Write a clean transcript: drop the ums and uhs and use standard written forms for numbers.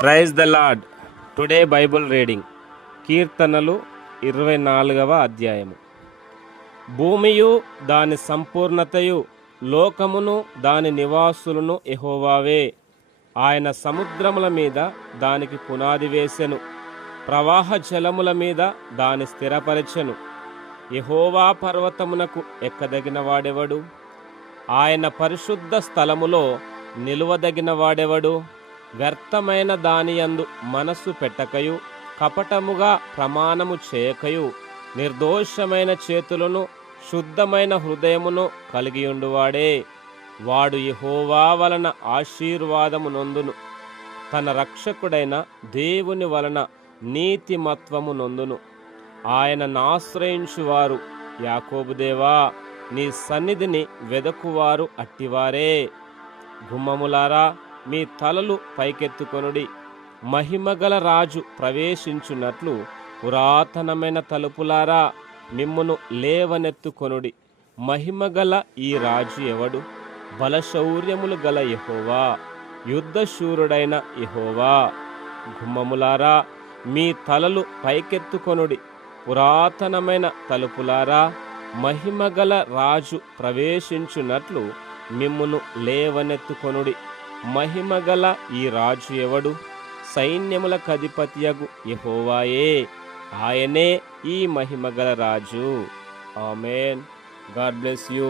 Praise the lord. Today Bible reading కీర్తనలు 24వ అధ్యాయము. భూమియు దాని సంపూర్ణతయు లోకమును దాని నివాసులను యెహోవావే. ఆయన సముద్రముల మీద దానికి పునాది వేసెను, ప్రవాహ జలముల మీద దాని స్థిరపరచెను. యెహోవా పర్వతమునకు ఎక్కదగిన వాడెవడు? ఆయన పరిశుద్ధ స్థలములో నిలువదగిన వాడెవడు? వ్యర్థమైన దానియందు మనస్సు పెట్టకయు, కపటముగా ప్రమాణము చేయకయు, నిర్దోషమైన చేతులను శుద్ధమైన హృదయమును కలిగియుండువాడే. వాడు యెహోవా వలన ఆశీర్వాదము నొందును, తన రక్షకుడైన దేవుని వలన నీతిమత్వము నొందును. ఆయనను ఆశ్రయించువారు, యాకోబు దేవా, నీ సన్నిధిని వెదకువారు అట్టివారే. గుమ్మములారా, మీ తలలు పైకెత్తుకొనుడి. మహిమగల రాజు ప్రవేశించున్నట్లు పురాతనమైన తలుపులారా, మిమ్మును లేవనెత్తుకొనుడి. మహిమగల ఈ రాజు ఎవడు? బలశౌర్యములు గల యెహోవా, యుద్ధశూరుడైన యెహోవా. గుమ్మములారా, మీ తలలు పైకెత్తుకొనుడి. పురాతనమైన తలుపులారా, మహిమగల రాజు ప్రవేశించున్నట్లు మిమ్మును లేవనెత్తుకొనుడి. మహిమగల ఈ రాజు ఎవడు? సైన్యములకు అధిపతియగు యెహోవాయే. ఆయనే ఈ మహిమగల రాజు. ఆమేన్. God bless you.